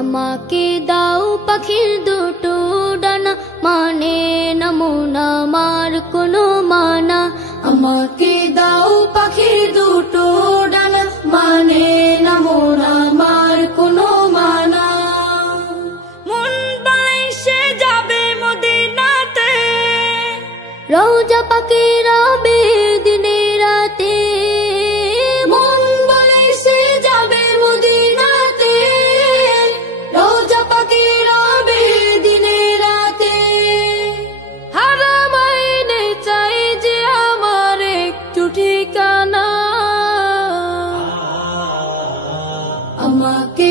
আমাকে দাও পাখির দুটো ডানা, মানে না মন আমার কোনো মানা। আমাকে দাও পাখির দুটো ডানা, মানে না মন আমার কোনো মানা। মন বাইসে যাবে মদিনাতে, রওজা পাকে রবে দিনে রাতে। মন বাইসে যাবে মদিনাতে, রওজা পাকে রবে দিনে রাতে। হারাম আইনে চাই যে আমার একটু ঠিকানা। আমাকে